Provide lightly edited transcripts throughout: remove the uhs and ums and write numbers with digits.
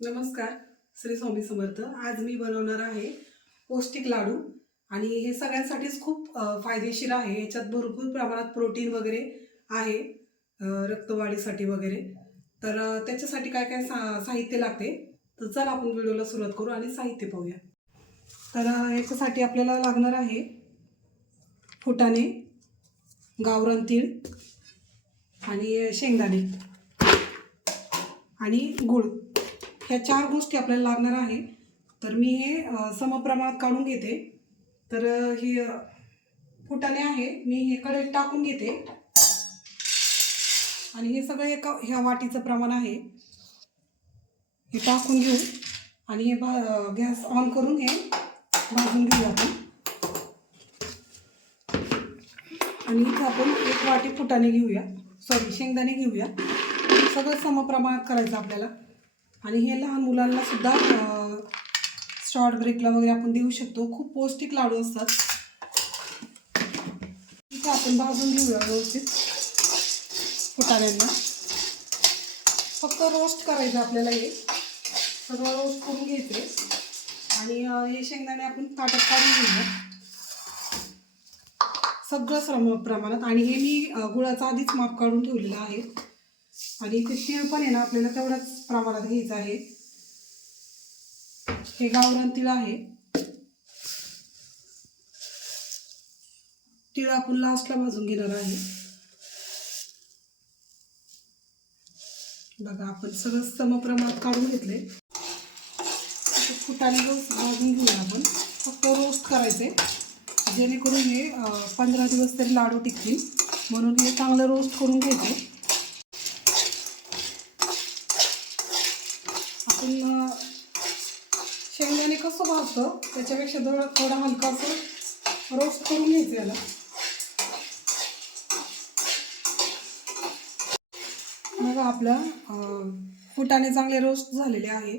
नमस्कार. श्री स्वामी समर्थ. आज मी बनवणार आहे पौष्टिक लाडू आणि हे सगळ्यांसाठीच खूप फायदेशीर आहे. याच्यात भरपूर प्रमाणात प्रोटीन वगैरे आहे, रक्तवाढीसाठी वगैरे. तर त्याच्यासाठी काय काय साहित्य लागते, तर चला आपण व्हिडिओला सुरुवात करू आणि साहित्य पाहूया. तर याच्यासाठी आपल्याला लागणार आहे फुटाणे, गावरान तीळ आणि शेंगदाणे आणि गूळ. ह्या 4 गोष्टी आपल्याला लागणार आहे. तर मी हे समप्रमाणात काढून घेते. तर ही फुटाणे आहे, मी हे कढईत टाकून घेते आणि हे सगळं ह्या वाटीचं प्रमाण आहे. हे टाकून घेऊ आणि हे गॅस ऑन करून हे भाजून घेऊया आपण. आणि इथं आपण 1 वाटी फुटाणे घेऊया, शेंगदाणे घेऊया. सगळं समप्रमाणात करायचं आपल्याला. आणि हे लहान मुलांना सुद्धा शॉर्ट ब्रेकला वगैरे आपण देऊ शकतो. खूप पौष्टिक लाडू असतात. इथे आपण भाजून घेऊया व्यवस्थित फुटाण्यांना. फक्त रोस्ट करायचं आपल्याला, हे सगळं रोस्ट करून घ्यायचे. आणि हे शेंगदाणे आपण ताटात काढून घेऊया सगळं समप्रमाणात. आणि हे मी गुळाचा आधीच माप काढून ठेवलेला आहे. आणि इथे तीळ पण आहे ना, आपल्याला तेवढ्याच प्रमाणात घ्यायचं आहे. हे गावरान तीळ आहे. तीळ आपण लास्टला भाजून घेणार आहे. बघा, आपण सगळं समप्रमाणात काढून घेतले. फुटाणे भाजून घेऊया आपण. फक्त रोस्ट करायचे, जेणेकरून हे 15 दिवस तरी लाडू टिकतील, म्हणून हे चांगलं रोस्ट करून घ्यायचे. आपण शेंगदाणे कसं भाजतो त्याच्यापेक्षा थोडा हलका असं रोस्ट करून घ्यायचं याला. मग आपलं फुटाणे चांगले रोस्ट झालेले आहे.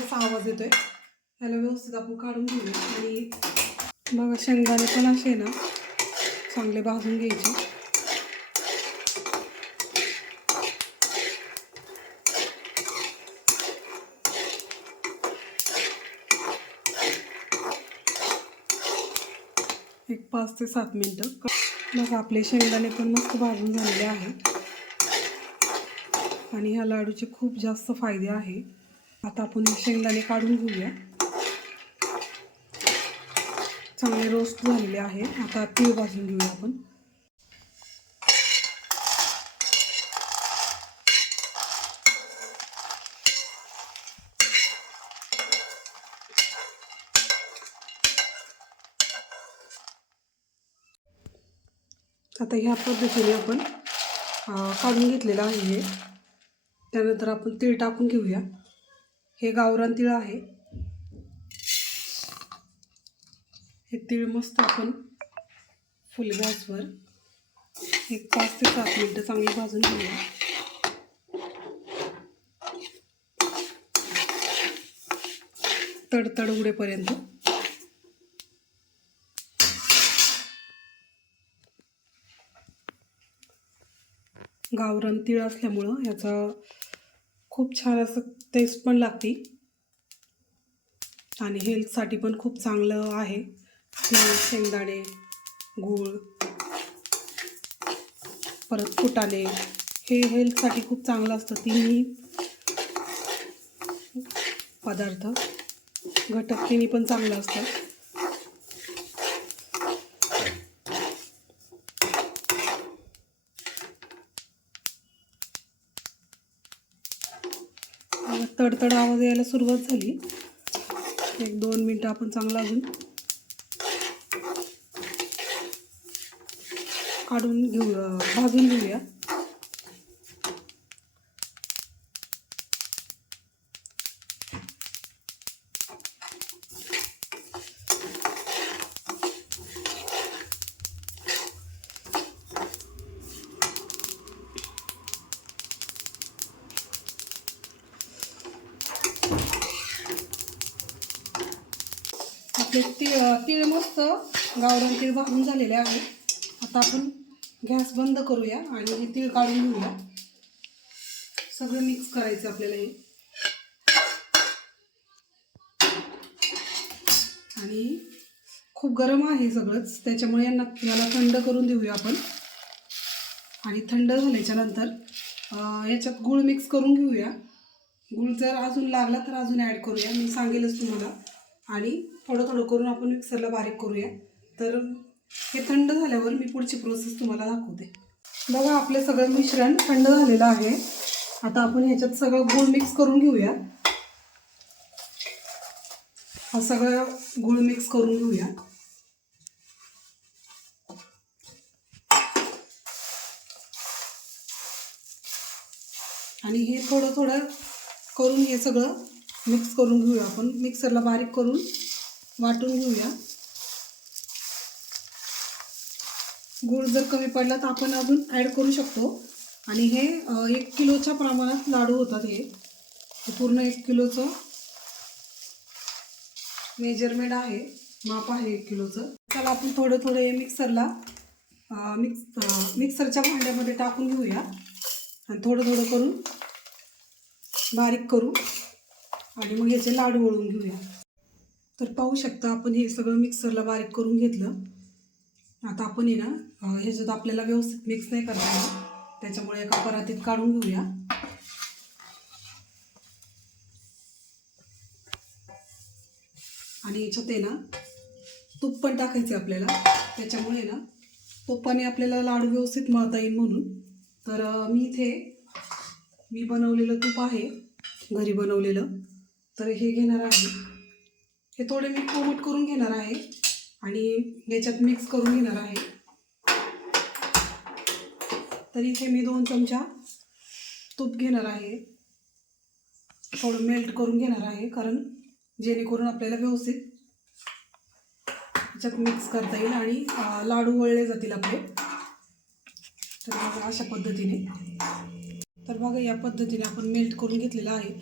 कसा आवाज येतोय, याला व्यवस्थित आपण काढून घेऊया. आणि बघा, शेंगदाणे पण असे ना चांगले भाजून घ्यायचे. एक 5 ते 7 मिनटं. मग आपले शेंगदाणे पण मस्त भाजून झालेले आहेत. आणि ह्या लाडूचे खूप जास्त फायदे आहे. आता आपण शेंगदाणे काढून घेऊया. चांगले रोस्ट झालेले आहे. आता तीळ भाजून घेऊया आपण. आता ह्या पद्धतीने आपण काढून घेतलेलं आहे हे. त्यानंतर आपण तीळ टाकून घेऊया. हे गावरान तीळ आहे. हे तीळ मस्त आपण फुल गॅसवर एक 5 ते 7 मिनटं चांगली भाजून घेऊया. तडतड उडेपर्यंत. गावरान तीळ असल्यामुळं याचा खूप छान असं टेस्ट पण लागते आणि हेल्थसाठी पण खूप चांगलं आहे. तीळ, शेंगदाणे, गूळ, परत फुटाणे, हे हेल्थसाठी खूप चांगलं असतं. तिन्ही पदार्थ घटक तिन्ही पण चांगलं असतं. तडतड आवाज यायला सुरुवात झाली. 1-2 मिनटं आपण चांगलं अजून काढून घेऊया, भाजून घेऊया. आपले तीळ मस्त गावरान तीळ भाजून झालेले आहे. आता आपण गॅस बंद करूया आणि हे तीळ काढून घेऊया. सगळं मिक्स करायचं आपल्याला हे. आणि खूप गरम आहे सगळंच, त्याच्यामुळे याला थंड करून देऊया आपण. आणि थंड झाल्याच्या नंतर याच्यात गूळ मिक्स करून घेऊया. गूळ जर अजून लागला तर अजून ॲड करूया, मी सांगेलच तुम्हाला. आणि थोडं थोडं करून आपण मिक्सरला बारीक करूया. तर हे थंड झाल्यावर मी पुढची प्रोसेस तुम्हाला दाखवते. बघा आपलं सगळं मिश्रण थंड झालेलं आहे. आता आपण ह्याच्यात सगळं गूळ मिक्स करून घेऊया. हा सगळं गूळ मिक्स करून घेऊया. आणि हे थोडं थोडं करून हे सगळं मिक्स करून घेऊया. आपण मिक्सरला बारीक करून वाटून घेऊया. गूळ जर कमी पडला तर आपण अजून ॲड करू शकतो. आणि हे 1 किलोच्या प्रमाणात लाडू होतात. हे पूर्ण 1 किलोचं मेजरमेंट आहे, माप आहे 1 किलोचं. चला आपण थोडं थोडं हे मिक्सरच्या भांड्यामध्ये टाकून घेऊया. आणि थोडं थोडं करून बारीक करू आणि मग याचे लाडू वळून घेऊया. तर पाहू शकता आपण हे सगळं मिक्सरला बारीक करून घेतलं. आता आपण हे ना ह्याच्यात आपल्याला व्यवस्थित मिक्स नाही करता येणार, त्याच्यामुळे एका परातीत काढून घेऊया. आणि याच्यात आहे ना तूप पण टाकायचं आपल्याला, त्याच्यामुळे ना तुपाने आपल्याला लाडू व्यवस्थित मळता येईल म्हणून. तर मी बनवलेलं तूप आहे, घरी बनवलेलं, तर हे घेणार आहे. हे थोडे मी कोमट करून घेणार आहे आणि याच्यात मिक्स करून घेणार आहे. तर इथे मी 2 चमचा तूप घेणार आहे. थोडं मेल्ट करून घेणार आहे, कारण जेणेकरून आपल्याला व्यवस्थित याच्यात मिक्स करता येईल आणि लाडू वळले जातील आपले. तर बघा अशा पद्धतीने. तर बघा या पद्धतीने आपण मेल्ट करून घेतलेलं आहे.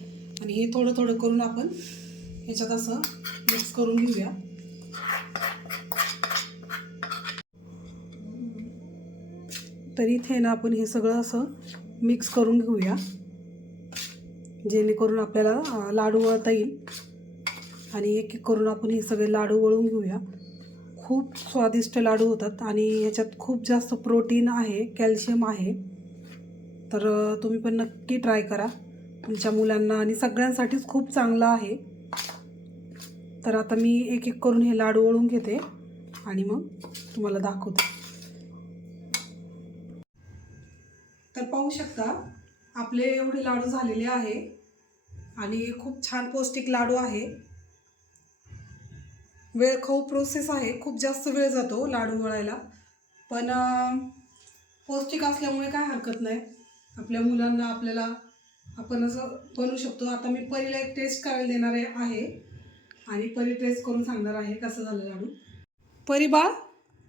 आणि हे थोडं थोडं करून आपण ह्याच्यात असं मिक्स करून घेऊया. तर इथे ना आपण हे सगळं असं मिक्स करून घेऊया, जेणेकरून आपल्याला लाडू वळता येईल. आणि एक एक करून आपण हे सगळे लाडू वळून घेऊया. खूप स्वादिष्ट लाडू होतात आणि ह्याच्यात खूप जास्त प्रोटीन आहे, कॅल्शियम आहे. तर तुम्ही पण नक्की ट्राय करा तुमच्या मुलांना, आणि सगळ्यांसाठीच खूप चांगलं आहे. तर आता मी एक एक करून हे लाडू वळून घेते आणि मग तुम्हाला दाखवते. तर पाहू शकता आपले एवढे लाडू झालेले आहे आणि खूप छान पौष्टिक लाडू आहे. वेळ खाऊ प्रोसेस आहे, खूप जास्त वेळ जातो लाडू वळायला, पण पौष्टिक असल्यामुळे काय हरकत नाही. आपल्या मुलांना आपल्याला आपण असं बनवू शकतो. आता मी परीला एक टेस्ट करायला देणार आहे आणि परी टेस्ट करून सांगणार आहे कसं झालं लाडू. परी बाळ,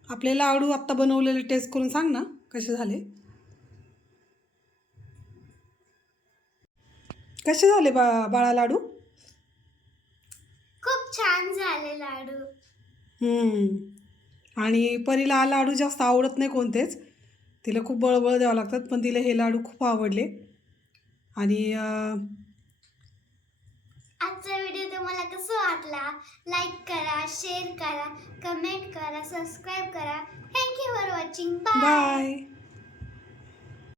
आपले लाडू आत्ता बनवलेले टेस्ट करून सांग ना कसे झाले. कसे झाले बाळा लाडू? खूप छान झाले लाडू. आणि परीला लाडू जास्त आवडत नाही कोणतेच, तिला खूप बळबळ द्यावं लागतात, पण तिला हे लाडू खूप आवडले. आणि आजचा व्हिडिओ तुम्हाला कसा वाटला? लाईक करा, शेअर करा, कमेंट करा, सबस्क्राईब करा. Thank you for watching. Bye. Bye.